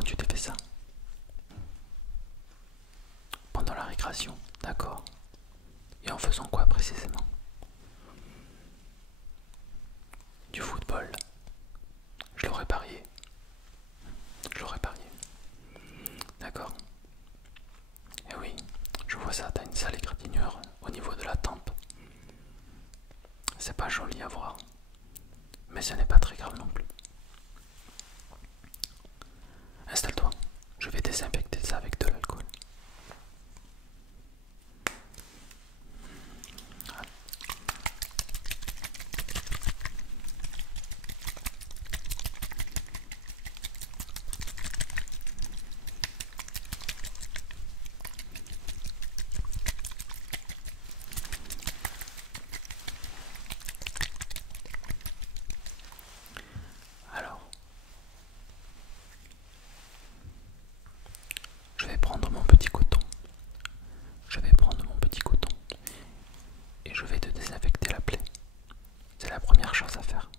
Comment tu t'es fait ça? Pendant la récréation, d'accord. Et en faisant quoi précisément? Du football. Je l'aurais parié. Je l'aurais parié. D'accord. Et oui, je vois ça, t'as une sale égratignure au niveau de la tempe. C'est pas joli à voir. Mais ce n'est pas très grave non plus. Installe-toi. Je vais désinfecter ça avec de l'alcool. Alors, je vais prendre mon petit coton. Je vais prendre mon petit coton et je vais te désinfecter la plaie. C'est la première chose à faire.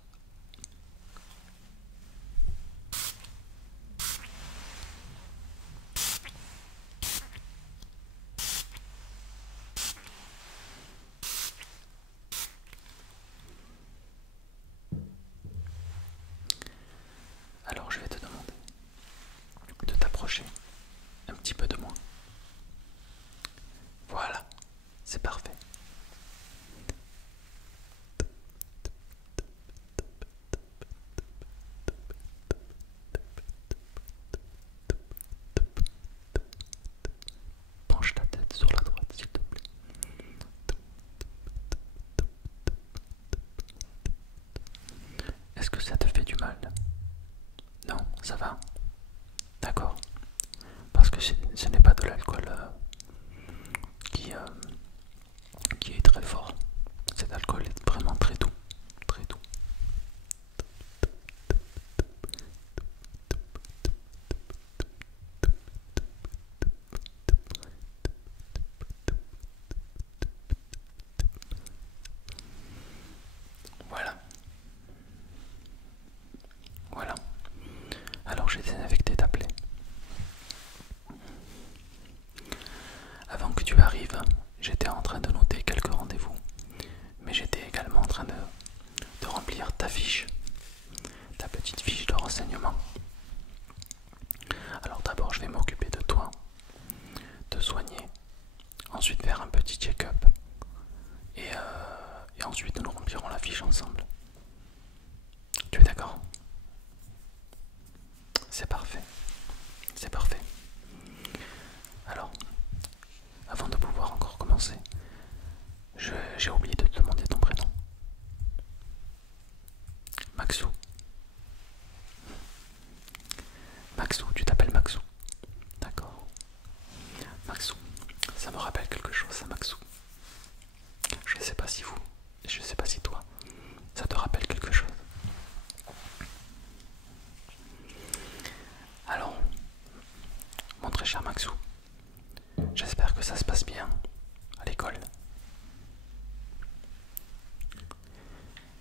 Alors je vais te demander de t'approcher un petit peu de moi. Voilà, c'est parfait. Penche ta tête sur la droite, s'il te plaît. Est-ce que ça te fait du mal? Non, ça va. D'accord. Parce que ce n'est pas de l'alcool qui, euh, qui est très fort. Cet alcool est vraiment très doux. Très doux. Voilà. Voilà. Alors j'ai désinfecté ta plaie. Avant que tu arrives, j'étais en train de noter quelques rendez-vous, mais j'étais également en train de remplir ta fiche, ta petite fiche de renseignement. Alors d'abord je vais m'occuper de toi, te soigner, ensuite faire un petit check-up, et ensuite nous remplirons la fiche ensemble. Tu es d'accord? C'est parfait, c'est parfait. Alors, avant de pouvoir encore commencer, j'ai oublié de te demander ton prénom. Maxou. Maxou, tu t'appelles Maxou. D'accord. Maxou, ça me rappelle quelque chose, ça, Maxou. Je ne sais pas si vous, je ne sais pas si toi, ça te rappelle quelque chose. Alors, mon très cher Maxou, j'espère que ça se passe bien à l'école.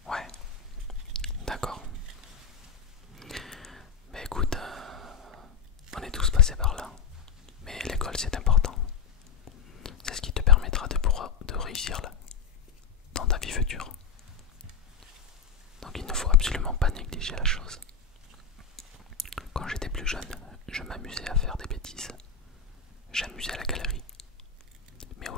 Ouais, d'accord. Mais écoute, on est tous passés par là. Mais l'école c'est important. C'est ce qui te permettra de réussir là, dans ta vie future. Donc il ne faut absolument pas négliger la chose. Quand j'étais plus jeune, je m'amusais à faire des bêtises. J'amusais à la galerie. Mais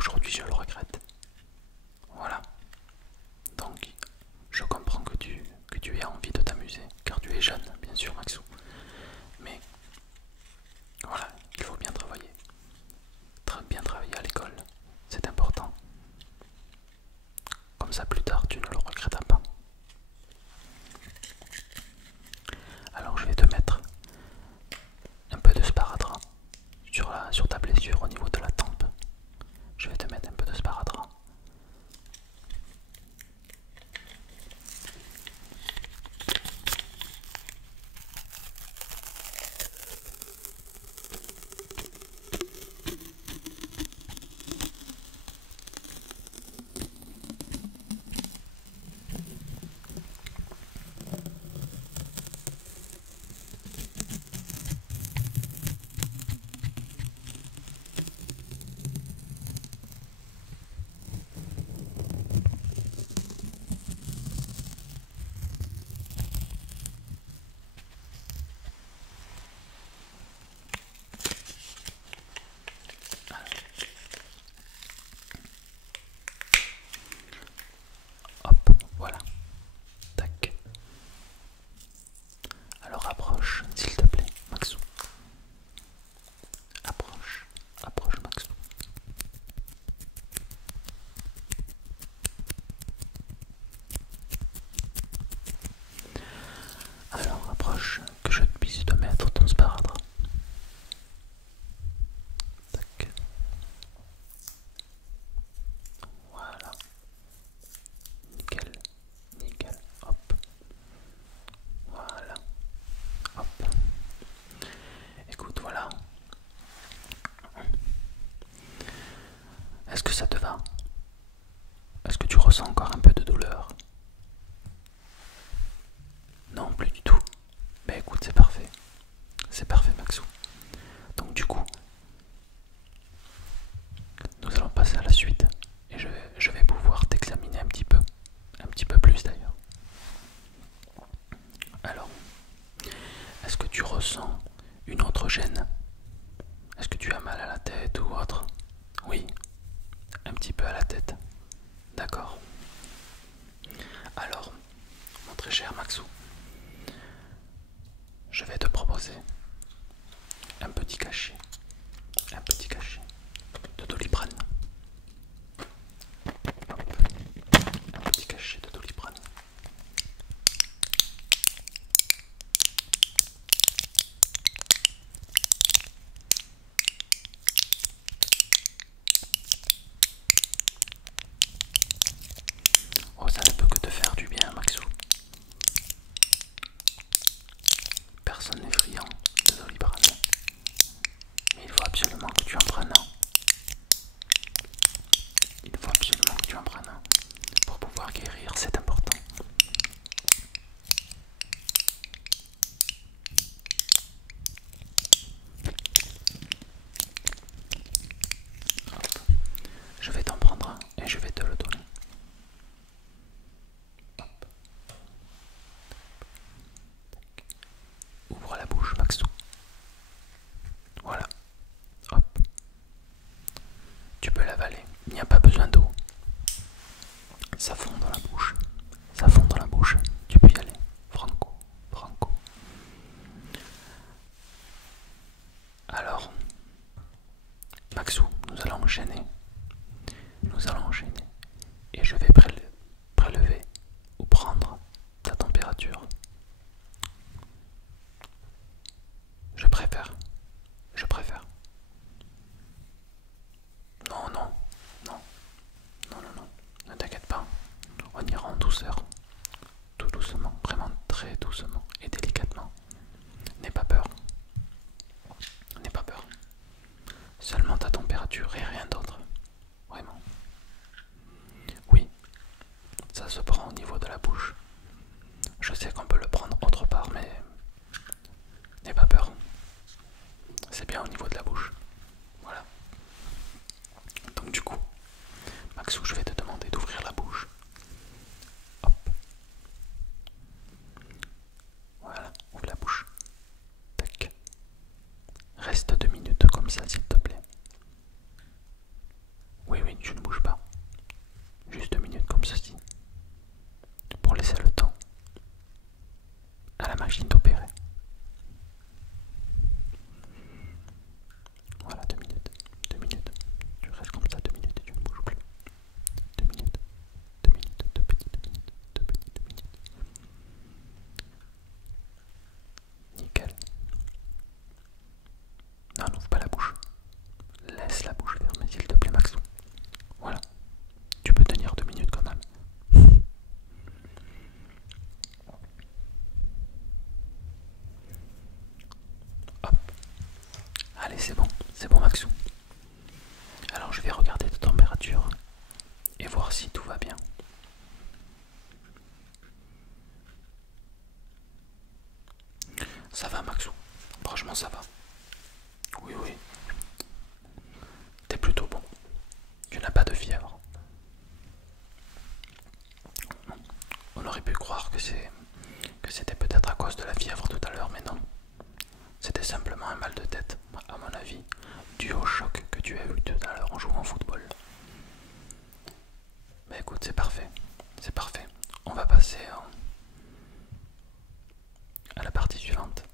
que ça te va? Est-ce que tu ressens encore un peu de douleur? Non, plus du tout. Ben écoute, c'est parfait. C'est parfait, Maxou. Donc du coup, nous allons passer à la suite. Et je vais pouvoir t'examiner un petit peu plus d'ailleurs. Alors, est-ce que tu ressens une autre gêne? Est-ce que tu as mal à la tête ou autre? Oui, un petit peu à la tête. D'accord. Alors, mon très cher Maxou, je vais te proposer un petit cachet de Doliprane. Hop, un petit cachet de Doliprane. Oh, ça ne peut que te faire du bien, Maxou. Personne n'est friand de Doliprane. Mais il faut absolument que tu en prennes un. Il faut absolument que tu en prennes un pour pouvoir guérir, c'est important. Hop. Je vais t'en prendre un et je vais te le donner. Hop. Ouvre la bouche, Maxou. Voilà. Hop. Tu peux l'avaler. Il n'y a pas besoin d'eau. Ça fond dans la bouche. Ça fond dans la bouche. Tu peux y aller. Franco. Franco. Alors, Maxou, nous allons enchaîner. Nous allons enchaîner. Et je vais prélever ou prendre ta température. Je préfère. Je préfère. Non, non, non, non, non, non. Ne t'inquiète pas. On ira en douceur. Tout doucement, vraiment très doucement et délicatement. N'aie pas peur. N'aie pas peur. Seulement ta température et rien d'autre. Vraiment. Oui, ça se prend au niveau de la bouche. Je sais qu'on peut le prendre autre part, mais n'aie pas peur. C'est bien au niveau de la bouche. Voilà. Donc du coup, Maxou, je vais te demander d'ouvrir la bouche. Hop. Voilà, ouvre la bouche. Tac. Reste 2 minutes comme ça, s'il te plaît. Oui, oui, tu ne bouges pas. Juste 2 minutes comme ceci. Pour laisser le temps à la machine d'opérer. Voilà, 2 minutes. 2 minutes. Tu restes comme ça 2 minutes et tu ne bouges plus. 2 minutes. 2 minutes. 2 petites minutes. 2 petites minutes. Nickel. Non, n'ouvre pas la bouche. Laisse la bouche fermée, s'il te plaît, Maxou. Voilà. Tu peux tenir 2 minutes quand même. Hop. Allez, c'est bon Maxou. Alors je vais regarder ta température et voir si tout va bien. Ça va Maxou, franchement ça va. Oui, oui. T'es plutôt bon. Tu n'as pas de fièvre. On aurait pu croire que c'était peut-être à cause de la fièvre tout à l'heure, mais non. C'était simplement un mal de tête, à mon avis, dû au choc que tu as eu tout à l'heure en jouant au football. Bah écoute, c'est parfait. C'est parfait. On va passer à la partie suivante.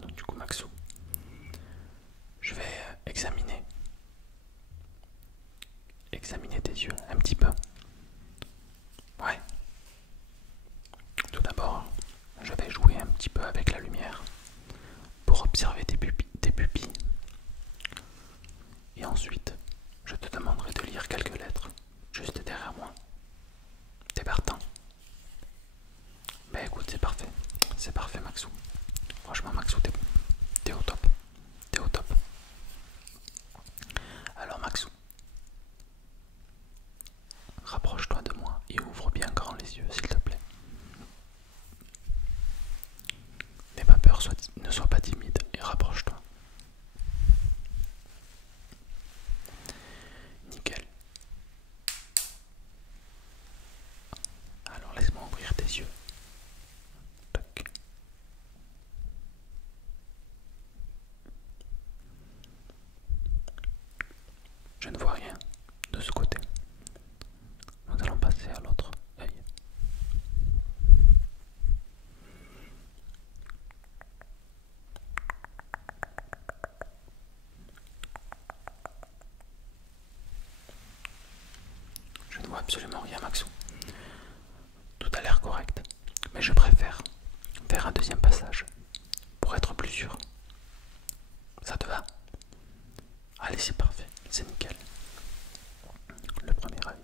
Donc du coup, Maxou, je vais examiner tes yeux un petit peu. Ouais. Tout d'abord, je vais jouer un petit peu avec la lumière pour observer tes pupilles. Et ensuite, je te demanderai de lire quelques lettres juste derrière moi. T'es partant? Bah écoute, c'est parfait Maxou. Franchement Maxou, t'es au top. T'es au top. Alors Maxou, absolument rien, Maxou. Tout a l'air correct. Mais je préfère faire un deuxième passage pour être plus sûr. Ça te va? Allez, c'est parfait, c'est nickel. Le premier avis.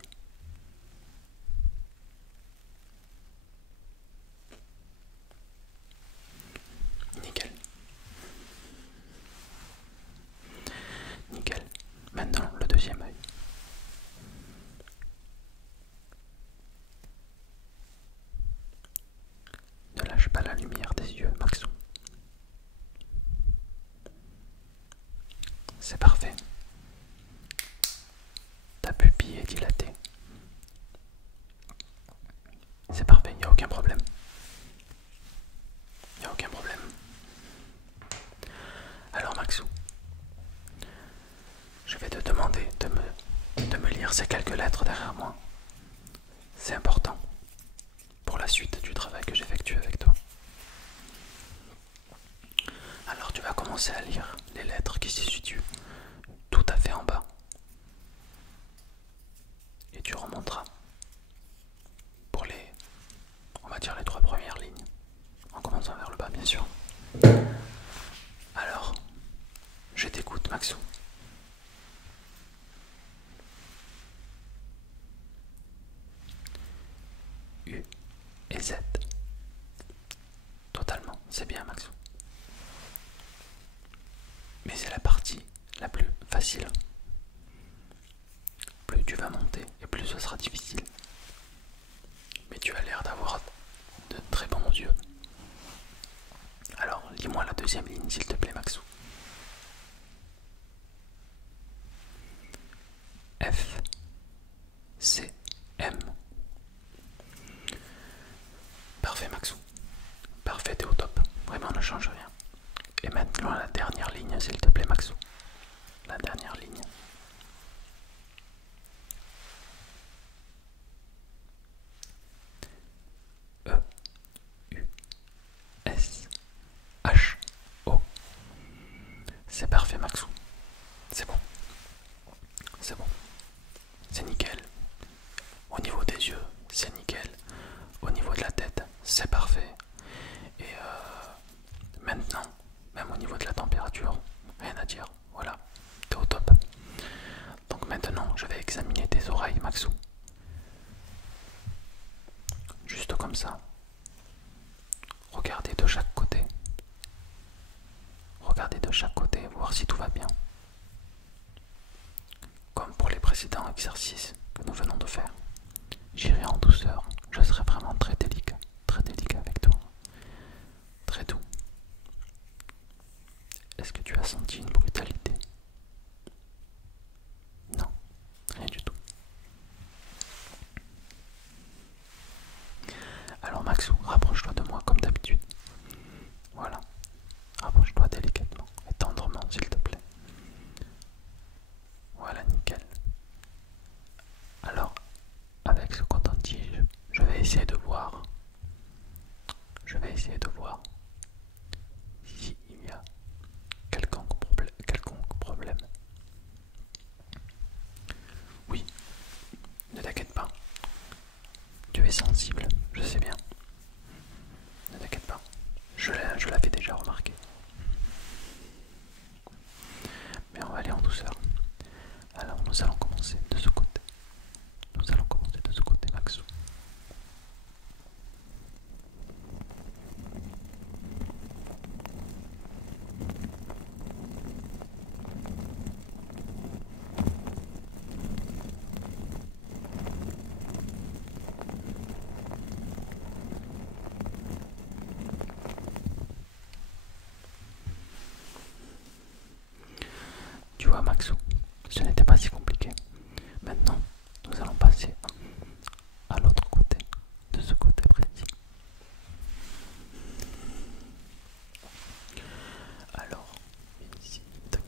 Nickel. Nickel. Maintenant, le deuxième œil. Ne lâche pas la lumière des yeux, Maxou. C'est parfait. Ta pupille est dilatée. C'est parfait, il n'y a aucun problème. Il n'y a aucun problème. Alors Maxou, je vais te demander de me lire ces quelques lettres derrière moi. C'est important pour la suite du travail que j'effectue avec toi. Alors tu vas commencer à lire les lettres qui se situent tout à fait en bas. Et tu remonteras pour on va dire les 3 premières lignes, en commençant vers le bas bien sûr. Alors, je t'écoute Maxou. U et Z. Totalement, c'est bien Maxou. Mais c'est la partie la plus facile. Plus tu vas monter et plus ce sera difficile. Mais tu as l'air d'avoir de très bons yeux. Alors, lis-moi la deuxième ligne s'il te plaît Maxou. F, C, M. Parfait Maxou. Parfait, t'es au top. Vraiment, ne change rien. Et maintenant la dernière ligne s'il te plaît Maxou. La dernière ligne. E, U, S, H, O. C'est parfait Maxou. C'est bon. C'est bon. C'est nickel. Au niveau des yeux, c'est nickel. Au niveau de la tête, c'est parfait. Et maintenant, même au niveau de la température, rien à dire. Voilà, t'es au top. Donc maintenant, je vais examiner tes oreilles, Maxou. Juste comme ça. Regardez de chaque côté. Regardez de chaque côté, voir si tout va bien. Comme pour les précédents exercices que nous venons de faire. J'irai en douceur. Je serai vraiment très délicat avec toi. Très doux. Est-ce que tu as senti une brutalité? Non, rien du tout. Alors Maxou, rapproche-toi de moi comme d'habitude. Voilà. Rapproche-toi délicatement et tendrement s'il te plaît. Voilà, nickel. Alors, avec ce coton-tige, je vais essayer de voir. S'il y a quelconque problème. Oui, ne t'inquiète pas. Tu es sensible, je sais bien. Ne t'inquiète pas. Je l'avais déjà remarqué. Mais on va aller en douceur. Alors nous allons commencer de ce côté. Maxou. Tu vois Maxou, ce n'était pas si compliqué. Maintenant, nous allons passer à l'autre côté, de ce côté précis. Alors, ici, tac.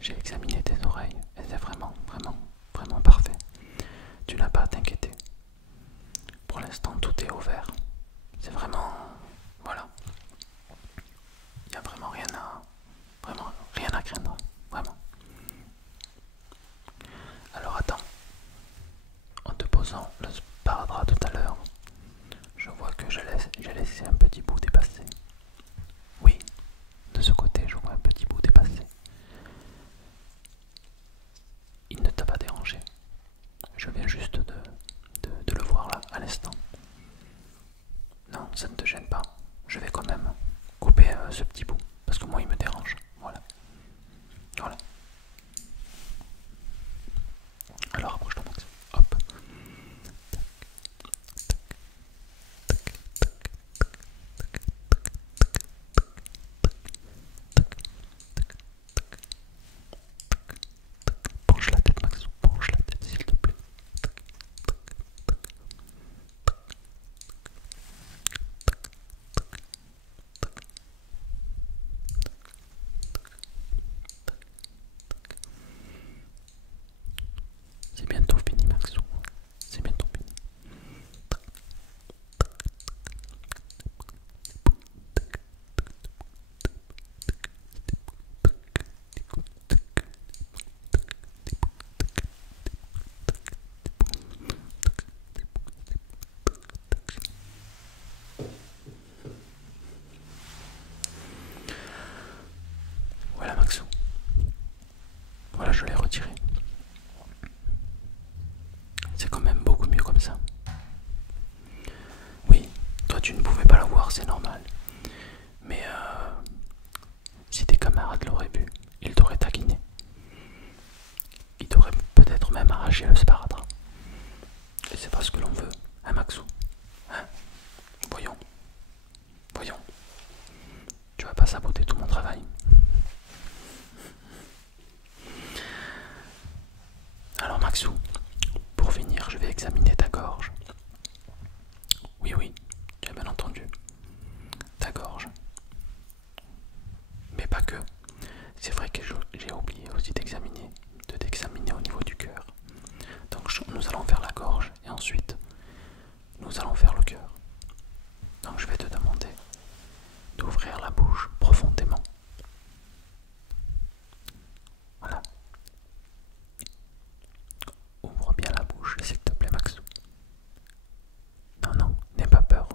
J'ai examiné tes oreilles et c'est vraiment, vraiment, vraiment parfait. Tu n'as pas à t'inquiéter. Pour l'instant, tout est ouvert. C'est vraiment... Voilà. Il n'y a vraiment rien à craindre. Vraiment. Alors attends. En te posant le sparadrap tout à l'heure, je vois que j'ai laissé un petit bout dépasser. Oui, de ce côté, je vois un petit bout dépasser. Il ne t'a pas dérangé. Je viens juste de le voir là, à l'instant. Non, ça ne te gêne pas. Je vais quand même couper ce petit bout, parce que moi il me dérange. Voilà. Voilà. Alors approche-toi, Max. Hop. Penche la tête, Max. Penche la tête, s'il te plaît. C'est bientôt fini, Max. C'est bientôt fini. Voilà, Maxou. Voilà, je l'ai retiré. C'est quand même beaucoup mieux comme ça. Oui, toi tu ne pouvais pas le voir, c'est normal. Mais si tes camarades l'auraient vu, ils t'auraient taquiné. Ils t'auraient peut-être même arraché le sparadrap. Et c'est pas ce que l'on veut, hein Maxou? Hein? Voyons. Voyons. Tu vas pas saboter tout mon travail. Alors Maxou, pour finir, je vais examiner ta gorge. Oui, oui, tu as bien entendu. Ta gorge. Mais pas que. C'est vrai que j'ai oublié aussi de t'examiner au niveau du cœur. Donc nous allons faire la gorge et ensuite nous allons faire le cœur. Donc je vais te demander d'ouvrir la bouche profondément. Voilà. Ouvre bien la bouche, s'il te plaît, Maxou. Non, non, n'aie pas peur.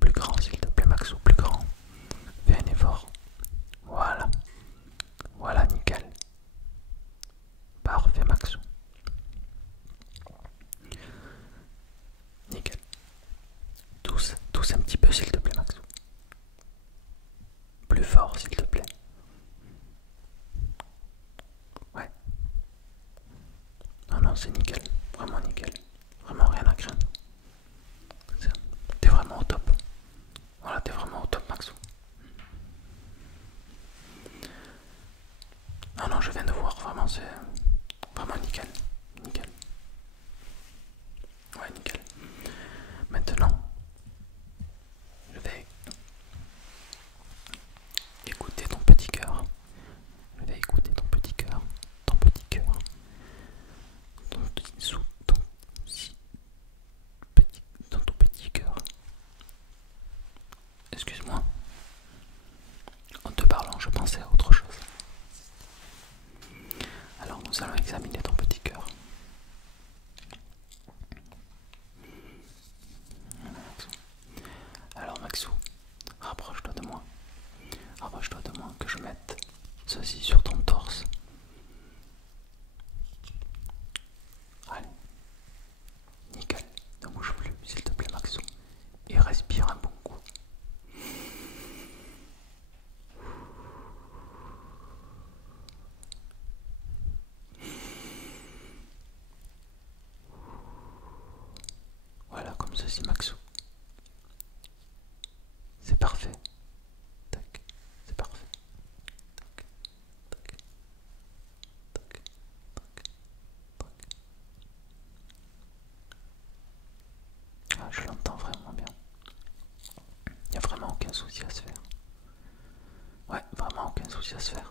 Plus grand, s'il te plaît, Maxou, plus grand. Fais un effort. Voilà. Voilà, nickel. Parfait, Maxou. Nickel. Tousse un petit peu, s'il te plaît, Maxou. Plus fort, s'il te plaît. Ouais. Non, non, c'est nickel. Vraiment nickel. Vraiment rien à craindre. T'es vraiment au top. Voilà, t'es vraiment au top, Maxou. Non, non, je viens de voir. Vraiment, c'est vraiment nickel. Nickel. Ouais, nickel. Maintenant, je vais écouter ton petit cœur. Je vais écouter ton petit cœur. Ton petit cœur. Ton dans ton petit cœur. Excuse-moi. En te parlant, je pensais à autre chose. Alors nous allons examiner ton petit cœur. Alors Maxou, rapproche-toi de moi. Rapproche-toi de moi que je mette ceci sur ton torse. Allez. Nickel. Ne bouge plus, s'il te plaît, Maxou. Et respire un bon coup. Voilà, comme ceci, Maxou. C'est parfait. Tac. C'est parfait. Tac. Tac. Tac. Tac. Tac. Ah, je l'entends vraiment bien. Il n'y a vraiment aucun souci à se faire. Ouais, vraiment aucun souci à se faire.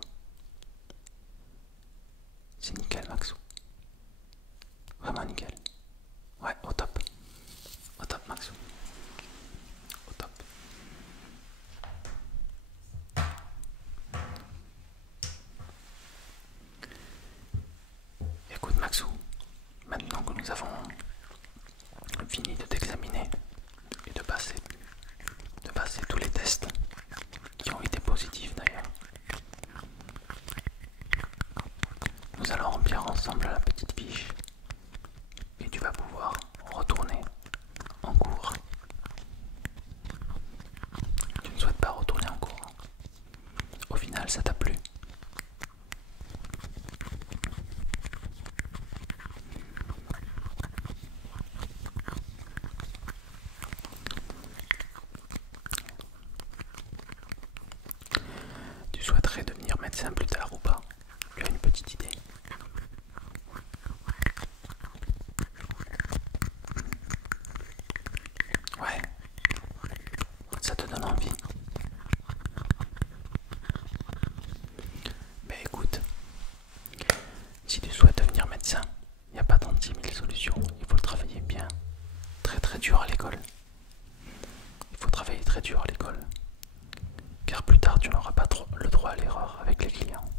nous allons remplir ensemble la petite fiche et tu vas pouvoir retourner en cours. Tu ne souhaites pas retourner en cours. Au final, ça t'a plu. Tu souhaiterais devenir médecin plus tard ou pas? Tu as une petite idée? Ouais, ça te donne envie. Mais écoute, si tu souhaites devenir médecin, il n'y a pas 36 000 solutions. Il faut le travailler bien, très très dur à l'école. Il faut travailler très dur à l'école, car plus tard tu n'auras pas le droit à l'erreur avec les clients.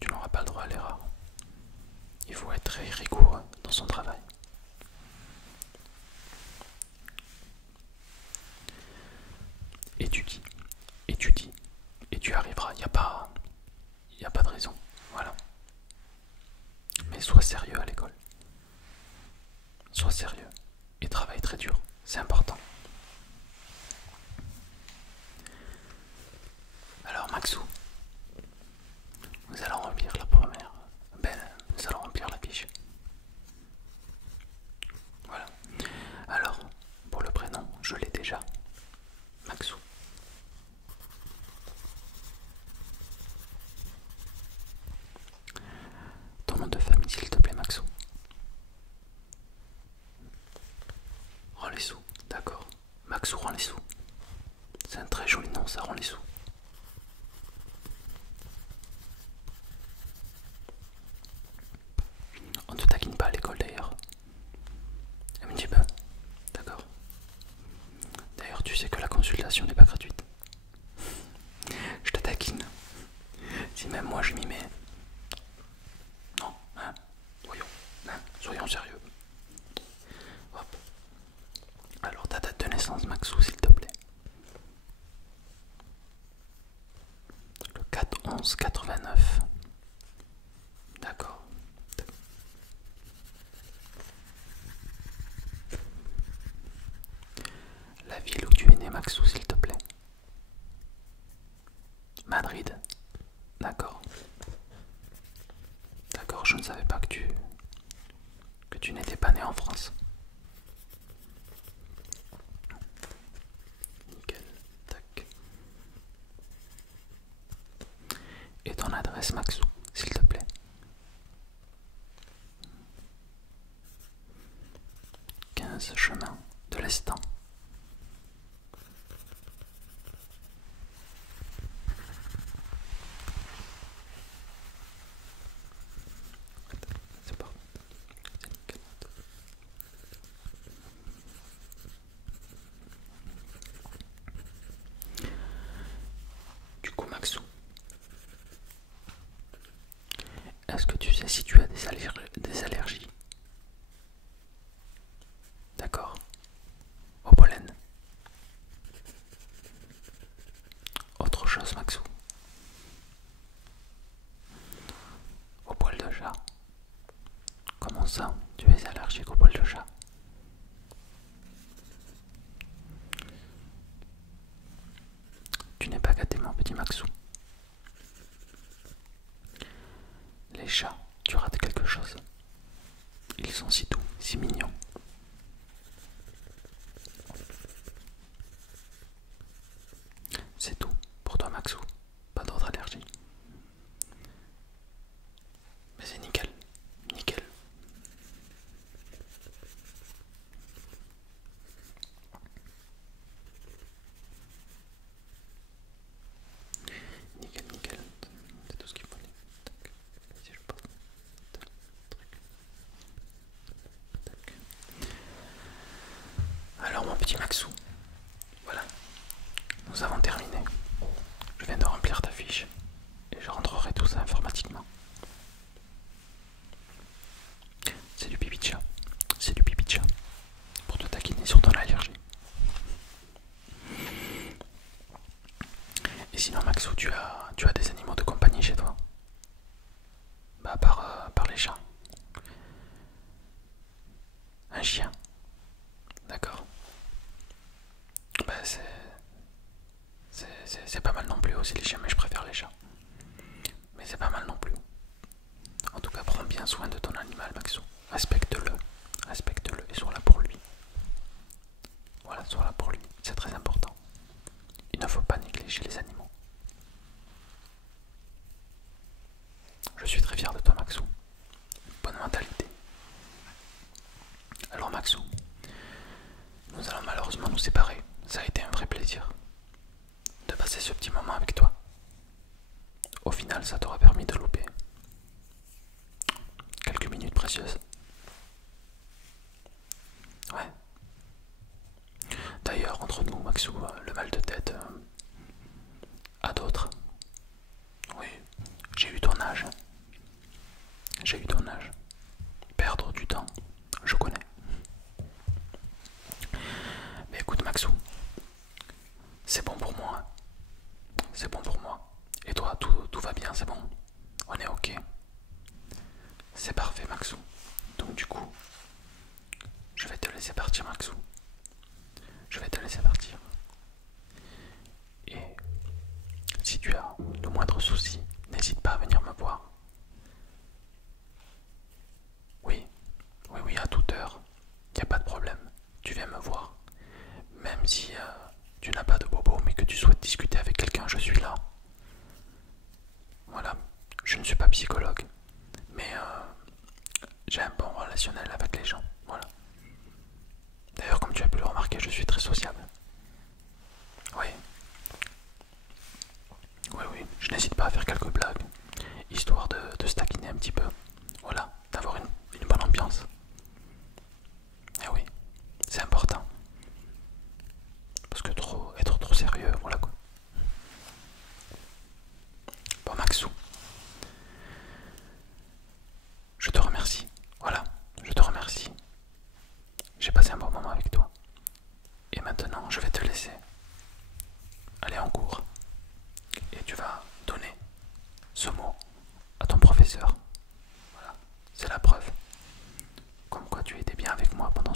Tu n'auras pas le droit à l'erreur. Il faut être très rigoureux dans son travail. Étudie, étudie, et tu arriveras. Il n'y a pas de raison. Voilà. Mais sois sérieux à l'école. Sois sérieux et travaille très dur. C'est important. Alors Maxou, nous allons remplir la première. Nous allons remplir la fiche. Voilà. Alors, pour le prénom, je l'ai déjà. Maxou. Ton nom de famille, s'il te plaît, Maxou. Rends les sous, d'accord. Maxou rend les sous. C'est un très joli nom, ça rend les sous. On ne te taquine pas à l'école d'ailleurs. Un petit peu, d'accord. D'ailleurs, tu sais que la consultation n'est pas gratuite. Je te taquine. Si même moi je m'y mets. Non, hein, soyons sérieux. Hop. Alors ta date de naissance, Maxou, s'il te plaît. Le 4-11-89. D'accord. La ville où tu es né, Maxou, s'il te plaît. Madrid. D'accord. D'accord, je ne savais pas que tu n'étais pas né en France. Nickel. Tac. Et ton adresse, Maxou, s'il te plaît. 15 chemin de l'Estan. C'est parti. C'est nickel. Du coup, Maxou, est-ce que tu sais si tu as des allergies? D'accord. Au pollen. Autre chose, Maxou. Au poil de chat. Comment ça, tu es allergique au poil de chat? Tu n'es pas gâté, mon petit Maxou. Les chats, tu rates quelque chose. Ils sont si doux, si mignons. C'est tout pour toi, Maxou. Pas d'autre allergie. Mais c'est nickel. Nickel. Nickel, nickel. C'est tout ce qu'il fallait. Tac. Si je passe. Tac. Tac. aussi les chiens, mais je préfère les chats. Mais c'est pas mal non plus. En tout cas, prends bien soin de ton animal, Maxou. Respecte-le. Respecte-le et sois là pour lui. Voilà, sois là pour lui. C'est très important. Il ne faut pas négliger les animaux. Je suis très fier de toi, Maxou. Bonne mentalité. Alors, Maxou, nous allons malheureusement nous séparer. Ça a été un vrai plaisir de passer ce petit moment avec toi. Au final, ça t'aura permis de louper quelques minutes précieuses. Ouais. D'ailleurs, entre nous, Maxou, le mal de tête à d'autres. Oui, j'ai eu ton âge. J'ai eu ton âge. Perdre du temps, je connais. Mais écoute, Maxou, c'est bon pour moi. C'est bon pour moi. Et toi, tout va bien, c'est bon. On est ok. C'est parfait, Maxou. Donc du coup, je vais te laisser partir, Maxou. Je vais te laisser partir. Et si tu as le moindre souci, n'hésite pas à venir me voir. Oui, oui, oui, à toute heure. Il n'y a pas de problème. Tu viens me voir. Même si tu n'as pas de bobo, mais que tu souhaites discuter avec quelqu'un, je suis là. Voilà. Je ne suis pas psychologue, mais j'ai un bon relationnel avec les gens. Voilà. D'ailleurs, comme tu as pu le remarquer, je suis très sociable. Oui. Oui, oui. Je n'hésite pas à faire quelques blagues, histoire de se taquiner un petit peu. Voilà, d'avoir une bonne ambiance. Eh oui, c'est important. Parce que être trop sérieux, voilà quoi. Bon, Maxou, je te remercie. Voilà, je te remercie. J'ai passé un bon moment avec toi. Et maintenant, je vais te laisser aller en cours. Et tu vas donner ce mot à ton professeur. Voilà, c'est la preuve. Comme quoi tu étais bien avec moi pendant